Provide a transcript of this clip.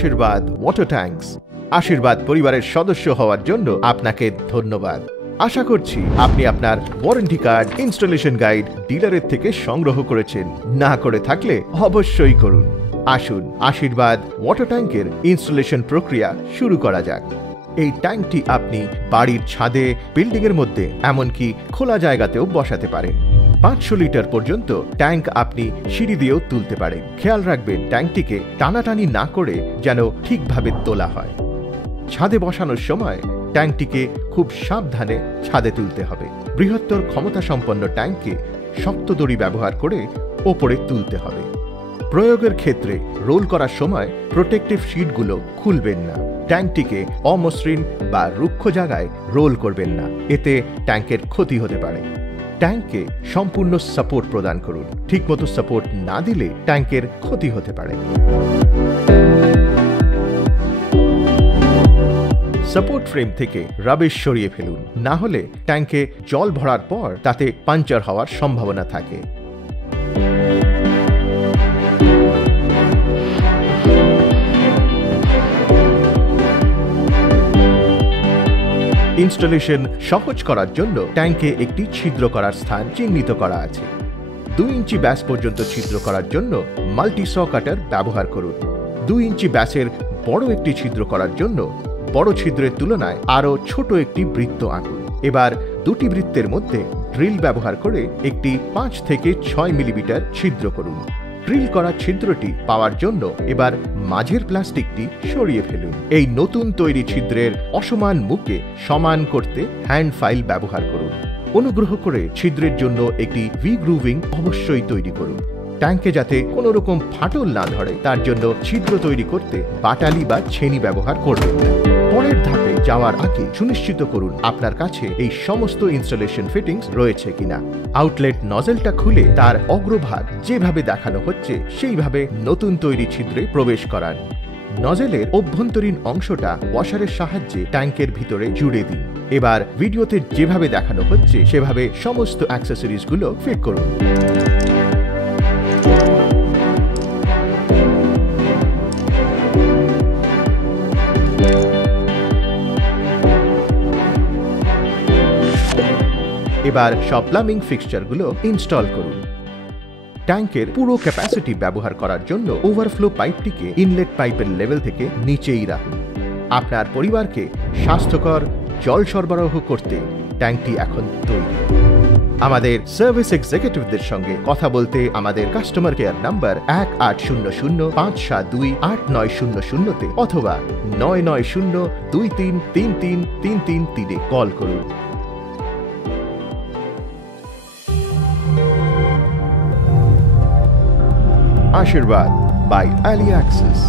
আশীর্বাদ water tanks. আশীর্বাদ পরিবারের সদস্য হওয়ার জন্য আপনাকে ধন্যবাদ। আশা করছি আপনি আপনার ওয়ারেন্টি কার্ড, ইনস্টলেশন গাইড ডিলারের থেকে সংগ্রহ করেছেন। না করে থাকলে অবশ্যই করুন। আসুন আশীর্বাদ ওয়াটার ট্যাঙ্কের ইনস্টলেশন প্রক্রিয়া শুরু করা যাক। এই ট্যাঙ্কটি আপনি বাড়ির ছাদে, বিল্ডিং এর মধ্যে, এমনকি খোলা জায়গাতেও বসাতে পারেন। 500 লিটার পর্যন্ত ট্যাঙ্ক আপনি সিঁড়ি দিয়েও তুলতে পারেন। খেয়াল রাখবেন ট্যাঙ্কটিকে টানাটানি না করে যেন ঠিকভাবে তোলা হয়। ছাদে বসানোর সময় ট্যাঙ্কটিকে খুব সাবধানে ছাদে তুলতে হবে। বৃহত্তর ক্ষমতা সম্পন্ন ট্যাঙ্কে শক্ত দড়ি ব্যবহার করে ওপরে তুলতে হবে। প্রয়োগের ক্ষেত্রে রোল করার সময় প্রোটেক্টিভ শীটগুলো খুলবেন না। ট্যাঙ্কটিকে অমসৃণ বা রুক্ষ জায়গায় রোল করবেন না, এতে ট্যাঙ্কের ক্ষতি হতে পারে। ট্যাঙ্কে সম্পূর্ণ সাপোর্ট প্রদান করুন। ঠিকমতো সাপোর্ট না দিলে ট্যাঙ্কের ক্ষতি হতে পারে। সাপোর্ট ফ্রেম থেকে রাবিশ সরিয়ে ফেলুন, না হলে ট্যাঙ্কে জল ভরার পর তাতে পাংচার হওয়ার সম্ভাবনা থাকে। ইনস্টলেশন সহজ করার জন্য ট্যাঙ্কে একটি ছিদ্র করার স্থান চিহ্নিত করা আছে। 2 ইঞ্চি ব্যাস পর্যন্ত ছিদ্র করার জন্য মাল্টি স কাটার ব্যবহার করুন। 2 ইঞ্চি ব্যাসের বড় একটি ছিদ্র করার জন্য বড় ছিদ্রের তুলনায় আরও ছোট একটি বৃত্ত আঁকুন। এবার দুটি বৃত্তের মধ্যে ড্রিল ব্যবহার করে একটি 5 থেকে 6 মিলিমিটার ছিদ্র করুন। ড্রিল করা ছিদ্রটি পাওয়ার জন্য এবার মাঝের প্লাস্টিকটি সরিয়ে ফেলুন। এই নতুন তৈরি ছিদ্রের অসমান মুখকে সমান করতে হ্যান্ড ফাইল ব্যবহার করুন। অনুগ্রহ করে ছিদ্রের জন্য একটি ভি গ্রুভিং অবশ্যই তৈরি করুন। ট্যাঙ্কে যাতে কোনো রকম ফাটল না ধরে তার জন্য ছিদ্র তৈরি করতে বাটালি বা ছেনি ব্যবহার করবেন না। পরের ধাপে যাওয়ার আগে সুনিশ্চিত করুন আপনার কাছে এই সমস্ত ইনস্টলেশন ফিটিংস রয়েছে কিনা। আউটলেট নজেলটা খুলে তার অগ্রভাগ যেভাবে দেখানো হচ্ছে সেইভাবে নতুন তৈরি ছিদ্রে প্রবেশ করান। নজেলের অভ্যন্তরীণ অংশটা ওয়াশারের সাহায্যে ট্যাঙ্কের ভিতরে জুড়ে দিন। এবার ভিডিওতে যেভাবে দেখানো হচ্ছে সেভাবে সমস্ত অ্যাক্সেসরিজগুলো ফিট করুন। এবার সব প্লাম্বিং ফিক্সচারগুলো ইনস্টল করুন। ট্যাঙ্কের পুরো ক্যাপাসিটি ব্যবহার করার জন্য ওভারফ্লো পাইপটিকে ইনলেট পাইপের লেভেল থেকে নিচেই রাখুন। আপনার পরিবারকে স্বাস্থ্যকর জল সরবরাহ করতে ট্যাঙ্কটি এখন তৈরি। আমাদের সার্ভিস এক্সিকিউটিভদের সঙ্গে কথা বলতে আমাদের কাস্টমার কেয়ার নাম্বার 1800-572-8900 অথবা 9902333333 কল করুন। Ashirvad by Ali Axis.